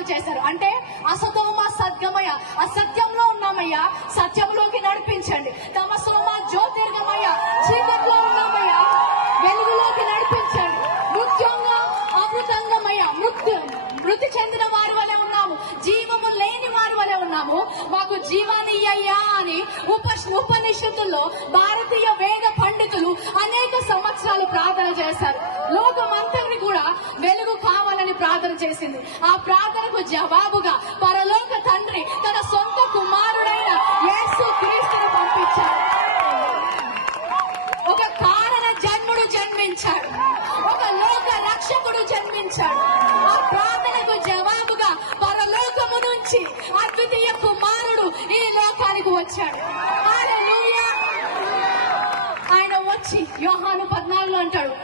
బాగు చేశారు. అంటే అసతోమ సద్గమయ, అసత్యంలో ఉన్నామయ్యా, సత్యంలోకి నడిపించండి. తమసోమ జ్యోతిర్గమయ, చీకట్లో ఉన్నామయ్యా, వెలుగులోకి నడిపించండి. మృత్యుంగా అమృతంగమయ్య, మృతి చెందిన వారి వలె ఉన్నాము, జీవము లేని వారి వలె ఉన్నాము, మాకు జీవాన్ని ఇయ్యయ్యా అని ఉపనిషత్తుల్లో భారతీయ వేద పండితులు అనేక సంవత్సరాలు ప్రార్థన చేశారు. లోకమంతటిని కూడా వెలుగు కావాలని ప్రార్థన చేసింది. ఆ ప్రార్థనకు జవాబుగా పరలోక తండ్రి తన సొంత కుమారుడైన యేసు క్రీస్తును పంపించాడు. ఒక కారణ జన్ముడు జన్మించాడు, ఒక లోక రక్షకుడు జన్మించాడు. ఆ ప్రార్థనకు జవాబుగా పరలోకము నుంచి అద్వితీయ కుమారుడు ఈ లోకానికి వచ్చాడు. హల్లెలూయా. ఆయన వచ్చి యోహాను 14 అంటాడు,